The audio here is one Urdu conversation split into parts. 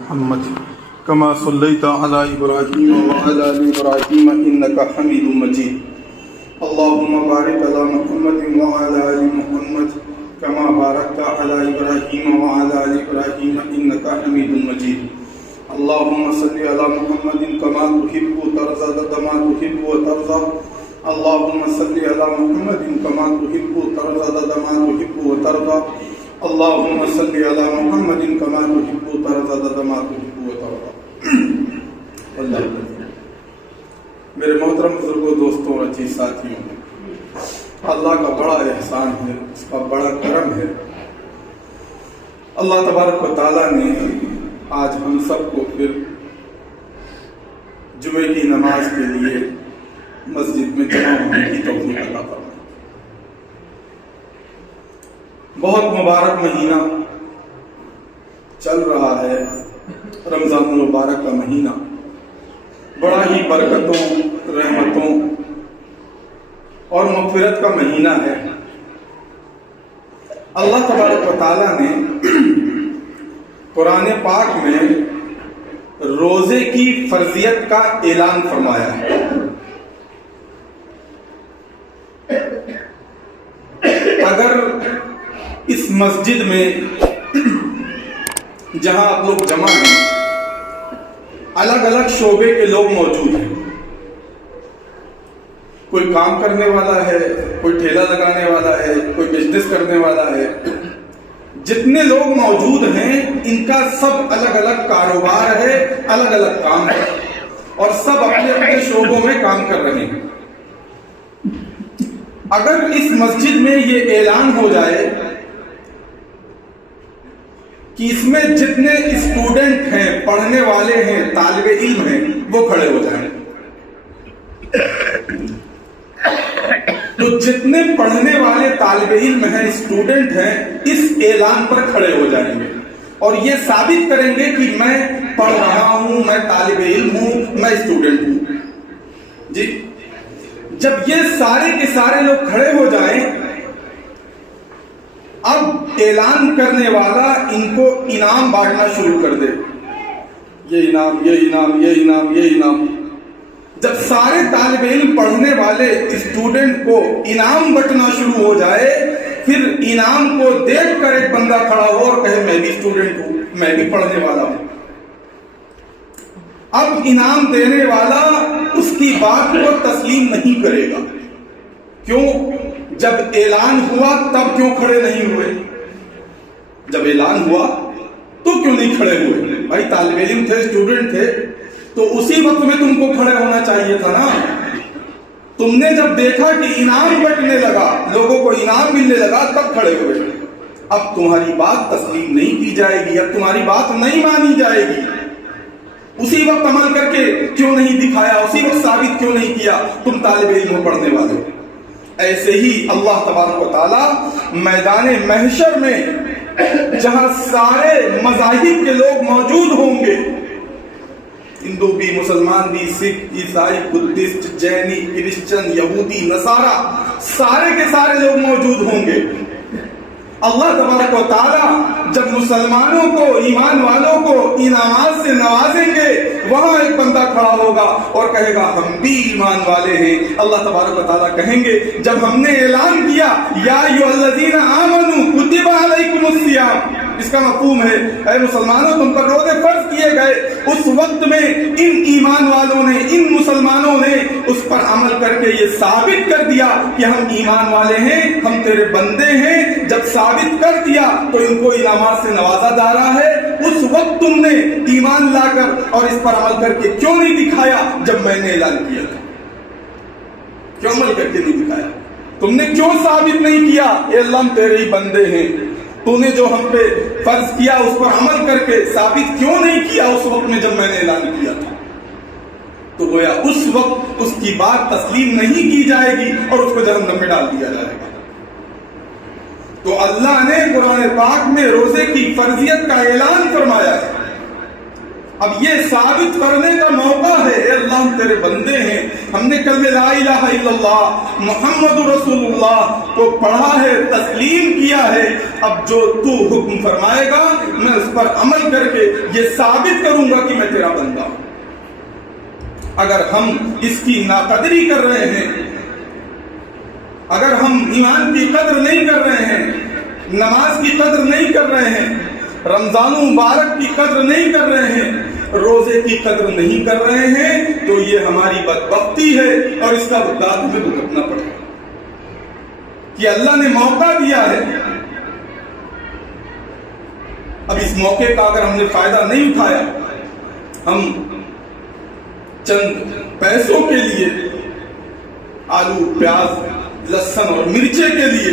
محمد كما صليت على إبراهيم وعلى آل إبراهيم إنك حميد مجيد اللهم بارك على محمد وعلى آل محمد كما باركت على إبراهيم وعلى آل إبراهيم إنك حميد مجيد اللهم صل على محمد كما تحب وترضى كما تحب وترضى اللهم صل على محمد كما تحب وترضى كما تحب وترضى اللهم صل على محمد كما تحب وترضى كما تحب وترضى اللہ میرے محترم بزرگوں، دوستوں اور عزیز ساتھیوں، اللہ کا بڑا احسان ہے، اس کا بڑا کرم ہے۔ اللہ تبارک و تعالیٰ نے آج ہم سب کو پھر جمعے کی نماز کے لیے مسجد میں جمع ہونے کی توفیق عطا فرمائی۔ بہت مبارک مہینہ چل رہا ہے، رمضان المبارک کا مہینہ بڑا ہی برکتوں، رحمتوں اور مغفرت کا مہینہ ہے۔ اللہ تبارک و تعالیٰ نے قرآن پاک میں روزے کی فرضیت کا اعلان فرمایا ہے۔ اگر اس مسجد میں جہاں آپ لوگ جمع ہیں، الگ الگ شعبے کے لوگ موجود ہیں، کوئی کام کرنے والا ہے، کوئی ٹھیلا لگانے والا ہے، کوئی بزنس کرنے والا ہے، جتنے لوگ موجود ہیں ان کا سب الگ الگ کاروبار ہے، الگ الگ کام ہے، اور سب اپنے اپنے شعبوں میں کام کر رہے ہیں۔ اگر اس مسجد میں یہ اعلان ہو جائے کہ اس میں جتنے اسٹوڈنٹ ہیں، پڑھنے والے ہیں، طالب علم ہیں، وہ کھڑے ہو جائیں، تو جتنے پڑھنے والے طالب علم ہیں، اسٹوڈنٹ ہیں، اس اعلان پر کھڑے ہو جائیں گے اور یہ ثابت کریں گے کہ میں پڑھ رہا ہوں، میں طالب علم ہوں، میں اسٹوڈنٹ ہوں۔ جی، جب یہ سارے کے سارے لوگ کھڑے ہو جائیں، اب اعلان کرنے والا ان کو انعام بانٹنا شروع کر دے، یہ انعام، یہ انعام، یہ انعام، یہ انعام۔ جب سارے طالب علم، پڑھنے والے اسٹوڈنٹ کو انعام بٹنا شروع ہو جائے، پھر انعام کو دیکھ کر ایک بندہ کھڑا ہو اور کہے میں بھی اسٹوڈنٹ ہوں، میں بھی پڑھنے والا ہوں۔ اب انعام دینے والا اس کی بات کو تسلیم نہیں کرے گا۔ کیوں؟ جب اعلان ہوا تب کیوں کھڑے نہیں ہوئے؟ جب اعلان ہوا تو کیوں نہیں کھڑے ہوئے؟ بھائی طالب علم تھے، اسٹوڈنٹ تھے، تو اسی وقت میں تم کو کھڑے ہونا چاہیے تھا نا۔ تم نے جب دیکھا کہ انعام بٹنے لگا، لوگوں کو انعام ملنے لگا، تب کھڑے ہوئے۔ اب تمہاری بات تسلیم نہیں کی جائے گی، اب تمہاری بات نہیں مانی جائے گی۔ اسی وقت عمل کر کے کیوں نہیں دکھایا، اسی وقت ثابت کیوں نہیں کیا تم طالب علم ہو، پڑھنے والے ہو؟ ایسے ہی اللہ تبارک و تعالی میدان محشر میں جہاں سارے مذاہب کے لوگ موجود ہوں گے، ہندو بھی، مسلمان بھی، سکھ، عیسائی، بدھسٹ، جینی، کرسچن، یہودی، نصارہ، سارے کے سارے لوگ موجود ہوں گے۔ اللہ تبارک و تعالی جب مسلمانوں کو، ایمان والوں کو انعامات سے نوازیں گے، وہاں ایک بندہ کھڑا ہوگا اور کہے گا ہم بھی ایمان والے ہیں۔ اللہ تبارک و تعالی کہیں گے جب ہم نے اعلان کیا یا ایھا الذین آمنوا کتب علیکم الصیام، اس کا مفہوم ہے اے مسلمانوں تم پر روزے فرض کیے گئے، اس وقت میں ان ایمان والوں نے، ان مسلمانوں نے اس پر عمل کر کے یہ ثابت کر دیا کہ ہم ایمان والے ہیں، ہم تیرے بندے ہیں۔ جب ثابت کر دیا تو ان کو انعامات سے نوازا جا رہا ہے۔ اس وقت تم نے ایمان لا کر اور اس پر عمل کر کے کیوں نہیں دکھایا جب میں نے اعلان کیا تھا؟ کیوں عمل کر کے نہیں دکھایا؟ تم نے کیوں ثابت نہیں کیا اے اللہ ہم تیرے ہی بندے ہیں؟ تو نے جو ہم پہ فرض کیا اس پر عمل کر کے ثابت کیوں نہیں کیا اس وقت میں جب میں نے اعلان کیا تھا؟ تو گویا اس وقت اس کی بات تسلیم نہیں کی جائے گی اور اس کو جہنم میں ڈال دیا جائے گا۔ تو اللہ نے قرآن پاک میں روزے کی فرضیت کا اعلان فرمایا ہے۔ اب یہ ثابت کرنے کا موقع ہے، اے اللہ ہم تیرے بندے ہیں، ہم نے کلمہ لا الہ الا اللہ محمد رسول اللہ کو پڑھا ہے، تسلیم کیا ہے، اب جو تو حکم فرمائے گا میں اس پر عمل کر کے یہ ثابت کروں گا کہ میں تیرا بندہ ہوں۔ اگر ہم اس کی ناقدری کر رہے ہیں، اگر ہم ایمان کی قدر نہیں کر رہے ہیں، نماز کی قدر نہیں کر رہے ہیں، رمضان مبارک کی قدر نہیں کر رہے ہیں، روزے کی قدر نہیں کر رہے ہیں، تو یہ ہماری بدبختی ہے اور اس کا داد ہمیں بھگتنا پڑے گا کہ اللہ نے موقع دیا ہے۔ اب اس موقع کا اگر ہم نے فائدہ نہیں اٹھایا، ہم چند پیسوں کے لیے، آلو پیاز لہسن اور مرچے کے لیے،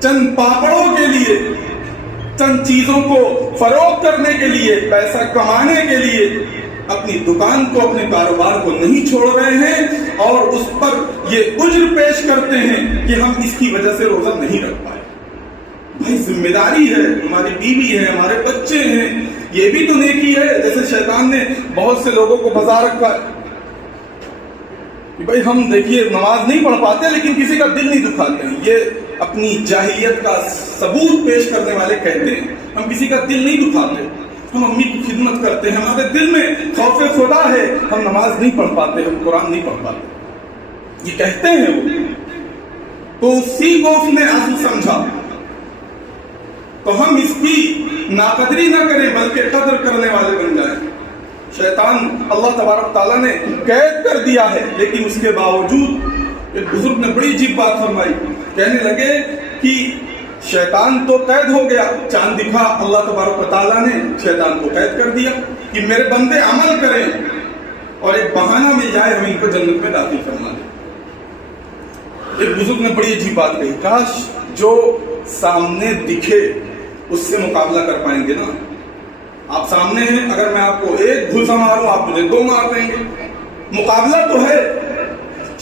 چند پاپڑوں کے لیے، چند چیزوں کو فروخت کرنے کے لیے، پیسہ کمانے کے لیے اپنی دکان کو، اپنے کاروبار کو نہیں چھوڑ رہے ہیں اور اس پر یہ عجر پیش کرتے ہیں کہ ہم اس کی وجہ سے روزہ نہیں رکھ پائے۔ بھائی ذمہ داری ہے، ہماری بیوی ہے، ہمارے بچے ہیں، یہ بھی تو نیکی ہے۔ جیسے شیطان نے بہت سے لوگوں کو بھجا رکھا ہے کہ بھائی ہم دیکھیے نماز نہیں پڑھ پاتے لیکن کسی کا دل نہیں دکھاتے ہیں۔ یہ اپنی جاہلیت کا ثبوت پیش کرنے والے کہتے ہیں ہم کسی کا دل نہیں دکھاتے، ہم امی کی خدمت کرتے ہیں، ہمارے دل میں خوف خدا ہے، ہم نماز نہیں پڑھ پاتے، ہم قرآن نہیں پڑھ پاتے، یہ کہتے ہیں وہ۔ تو اسی کو اس نے اصل سمجھا، تو ہم اس کی ناقدری نہ کریں بلکہ قدر کرنے والے بن جائیں۔ شیطان اللہ تبارک تعالیٰ نے قید کر دیا ہے، لیکن اس کے باوجود ایک بزرگ نے بڑی عجیب بات فرمائی، کہنے لگے کہ شیطان تو قید ہو گیا، چاند دکھا اللہ تبارک تعالیٰ نے شیطان کو قید کر دیا کہ میرے بندے عمل کریں اور ایک بہانہ مل جائے ہم ان کو جنت میں داخل فرما دیں۔ ایک بزرگ نے بڑی عجیب بات کہی، کاش جو سامنے دکھے اس سے مقابلہ کر پائیں گے نا۔ آپ سامنے ہیں، اگر میں آپ کو ایک گھسا ماروں آپ مجھے دو مار دیں گے، مقابلہ تو ہے،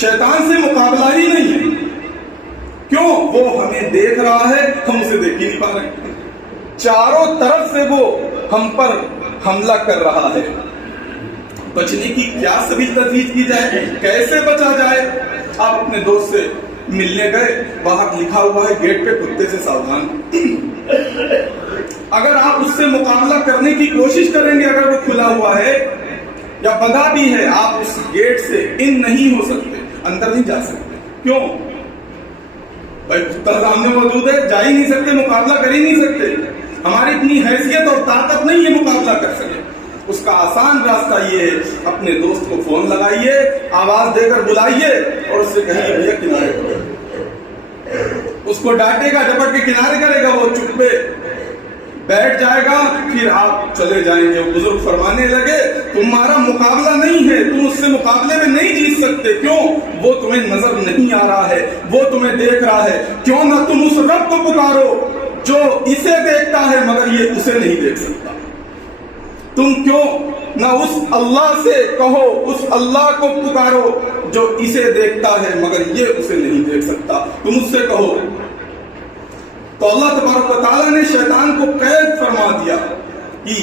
شیطان سے مقابلہ ہی نہیں ہے۔ کیوں؟ وہ ہمیں دیکھ رہا ہے، ہم اسے دیکھ ہی نہیں پا رہے، چاروں طرف سے وہ ہم پر حملہ کر رہا ہے۔ بچنے کی کیا سبیل تجویز کی جائے، کیسے بچا جائے؟ آپ اپنے دوست سے ملنے گئے، باہر لکھا ہوا ہے گیٹ پہ کتے سے ساودھان، اگر آپ اس سے مقابلہ کرنے کی کوشش کریں گے، اگر وہ کھلا ہوا ہے یا بندہ بھی ہے، آپ اس گیٹ سے ان نہیں ہو سکتے، اندر نہیں جا سکتے۔ کیوں؟ بھائی کتا سامنے موجود ہے، جا ہی نہیں سکتے، مقابلہ کر ہی نہیں سکتے، ہماری اتنی حیثیت اور طاقت نہیں ہے مقابلہ کر سکے۔ اس کا آسان راستہ یہ ہے، اپنے دوست کو فون لگائیے، آواز دے کر بلائیے اور اس سے کہیے بھیا کنارے کرو، اس کو ڈانٹے گا، ڈپٹ کے کنارے کرے گا، وہ چپ پہ بیٹھ جائے گا، پھر آپ چلے جائیں گے۔ وہ بزرگ فرمانے لگے تمہارا مقابلہ نہیں ہے، تم اس سے مقابلے میں نہیں جیت سکتے۔ کیوں؟ وہ تمہیں نظر نہیں آ رہا ہے، وہ تمہیں دیکھ رہا ہے۔ کیوں نہ تم اس رب کو پکارو جو اسے دیکھتا ہے مگر یہ اسے نہیں دیکھ سکتا؟ تم کیوں نہ اس اللہ سے کہو، اس اللہ کو پکارو جو اسے دیکھتا ہے مگر یہ اسے نہیں دیکھ سکتا، تم اس سے کہو۔ تو اللہ تبارک و تعالیٰ نے شیطان کو قید فرما دیا کہ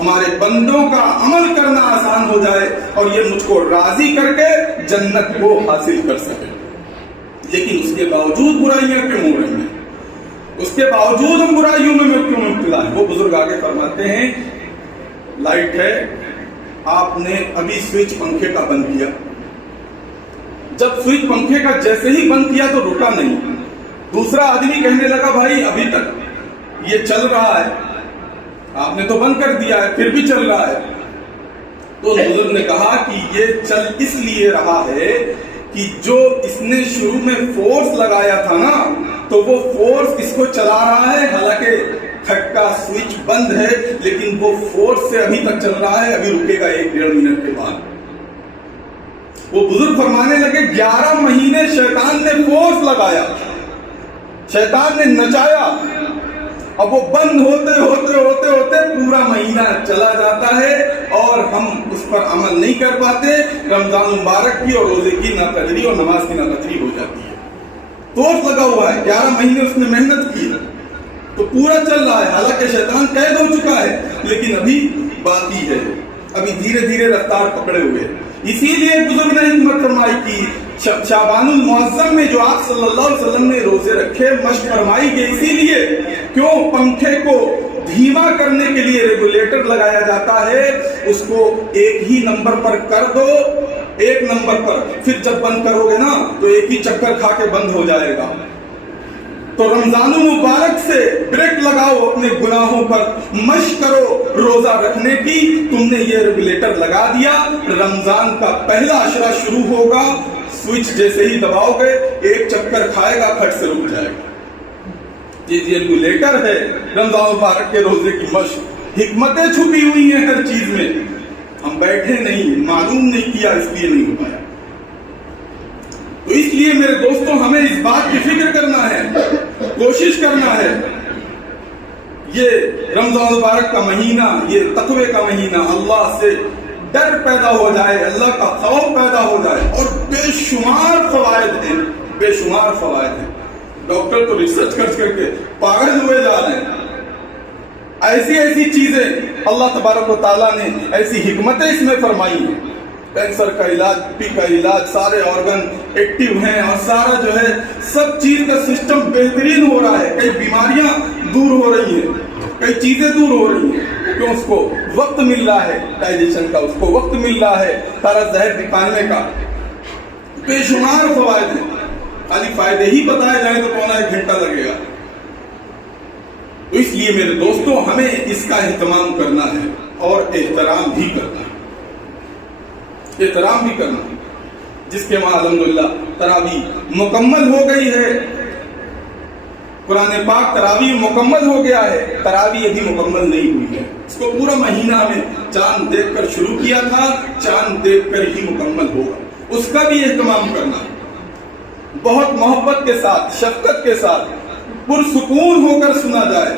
ہمارے بندوں کا عمل کرنا آسان ہو جائے اور یہ مجھ کو راضی کر کے جنت کو حاصل کر سکے۔ لیکن اس کے باوجود برائیاں کیوں ہو رہی ہیں؟ اس کے باوجود ہم برائیوں میں کیوں مبتلا ہیں؟ وہ بزرگ آگے فرماتے ہیں لائٹ ہے، آپ نے ابھی سوئچ پنکھے کا بند کیا، جب سوئچ پنکھے کا جیسے ہی بند کیا تو رکا نہیں، دوسرا آدمی کہنے لگا بھائی ابھی تک یہ چل رہا ہے، آپ نے تو بند کر دیا ہے پھر بھی چل رہا ہے۔ تو بزرگ نے کہا کہ یہ چل اس لیے رہا ہے کہ جو اس نے شروع میں فورس لگایا تھا نا، تو وہ فورس اس کو چلا رہا ہے، حالانکہ کھٹکا سوئچ بند ہے لیکن وہ فورس سے ابھی تک چل رہا ہے، ابھی رکے گا 1-1.5 منٹ کے بعد۔ وہ بزرگ فرمانے لگے 11 مہینے شیطان نے فورس لگایا، شیطان نے نچایا، اب وہ بند ہوتے ہوتے ہوتے ہوتے پورا مہینہ چلا جاتا ہے اور ہم اس پر عمل نہیں کر پاتے۔ رمضان مبارک کی اور روزے کی ناقدری اور نماز کی ناقدری ہو جاتی ہے۔ فورس لگا ہوا ہے، 11 مہینے اس نے محنت کی تو پورا چل رہا ہے، حالانکہ شیطان قید ہو چکا ہے لیکن ابھی باقی ہے، ابھی دھیرے دھیرے رفتار پکڑے ہوئے۔ اسی لیے بزرگ نے حکمت فرمائی کی شعبان المعظم میں جو آپ صلی اللہ علیہ وسلم نے روزے رکھے، مشق فرمائی کہ اسی لیے کیوں پنکھے کو دھیما کرنے کے لیے ریگولیٹر لگایا جاتا ہے، اس کو ایک ہی نمبر پر کر دو، ایک نمبر پر، پھر جب بند کرو گے نا تو ایک ہی چکر کھا کے بند ہو جائے گا۔ تو رمضان المبارک سے بریک لگاؤ اپنے گناہوں پر، مشق کرو روزہ رکھنے کی۔ تم نے یہ ریگولیٹر لگا دیا، رمضان کا پہلا عشرہ شروع ہوگا، سوئچ جیسے ہی دباؤ گے ایک چکر کھائے گا، کھٹ سے رک جائے گا۔ یہ ریگولیٹر ہے رمضان مبارک کے روزے کی مشق۔ حکمتیں چھپی ہوئی ہیں ہر چیز میں، ہم بیٹھے نہیں، معلوم نہیں کیا، اس لیے نہیں ہو پایا۔ تو اس لیے میرے دوستوں ہمیں اس بات کی فکر کرنا ہے، کوشش کرنا ہے، یہ رمضان مبارک کا مہینہ، یہ تقوی کا مہینہ، اللہ سے ڈر پیدا ہو جائے، اللہ کا خوف پیدا ہو جائے، اور بے شمار فوائد ہیں، بے شمار فوائد ہیں۔ ڈاکٹر تو ریسرچ کر کے پاگل ہوئے جا رہے ہیں، ایسی ایسی چیزیں اللہ تبارک و تعالیٰ نے ایسی حکمتیں اس میں فرمائی ہیں۔ کینسر کا علاج، پی کا علاج، سارے آرگن ایکٹیو ہیں، اور سارا جو ہے سب چیز کا سسٹم بہترین ہو رہا ہے، کئی بیماریاں دور ہو رہی ہیں، کئی چیزیں دور ہو رہی ہیں، کیوں اس کو وقت مل رہا ہے ڈائجیشن کا، اس کو وقت مل رہا ہے سارا زہر نکالنے کا۔ بے شمار فوائد ہیں، خالی فائدے ہی بتائے جائیں تو پونا 1 گھنٹہ لگے گا۔ تو اس لیے میرے دوستوں ہمیں اس کا اہتمام کرنا ہے اور احترام بھی کرنا ہے، احترام بھی کرنا ہے۔ جس کے وہاں الحمدللہ تراویح مکمل ہو گئی ہے، قرآن پاک تراویح مکمل ہو گیا ہے، تراویح ابھی مکمل نہیں ہوئی ہے، اس کو پورا مہینہ ہمیں چاند دیکھ کر شروع کیا تھا، چاند دیکھ کر ہی مکمل ہوگا، اس کا بھی اہتمام کرنا ہے، بہت محبت کے ساتھ، شفقت کے ساتھ، پرسکون ہو کر سنا جائے۔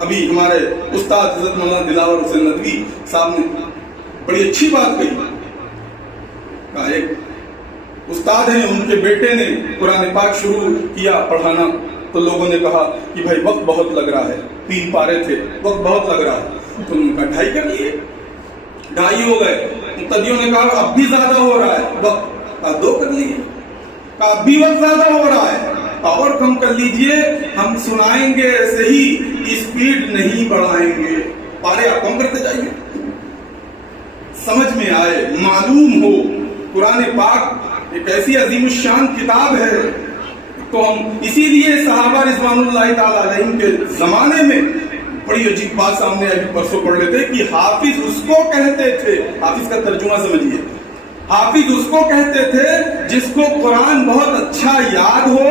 ابھی ہمارے استاد حضرت مولانا دلاور حسین ندوی صاحب نے بڑی اچھی بات کہی، ایک استاد ہیں، ان کے بیٹے نے قرآن پاک شروع کیا پڑھانا، تو لوگوں نے کہا کہ بھائی وقت بہت لگ رہا ہے، 3 پارے تھے، وقت بہت لگ رہا ہے، تو انہوں نے کہا 2.5 کر لیے، 2.5 ہو گئے۔ مقتدیوں نے کہا اب بھی زیادہ ہو رہا ہے وقت، کہا 2 کر لیے، کہا اب بھی وقت زیادہ ہو رہا ہے، اور کم کر لیجئے، ہم سنائیں گے ایسے ہی، اسپیڈ نہیں بڑھائیں گے، پارے آپ کم کرتے جائیے، سمجھ میں آئے، معلوم ہو۔ قرآن پاک ایک ایسی عظیم الشان کتاب ہے، تو ہم اسی لیے صحابہ رضوان اللہ تعالی علیہم کے زمانے میں بڑی عجیب بات سامنے ابھی پرسوں پڑھ لیتے کہ حافظ اس کو کہتے تھے، حافظ کا ترجمہ سمجھیے، حافظ اس کو کہتے تھے جس کو قرآن بہت اچھا یاد ہو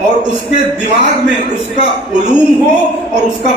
اور اس کے دماغ میں اس کا علوم ہو اور اس کا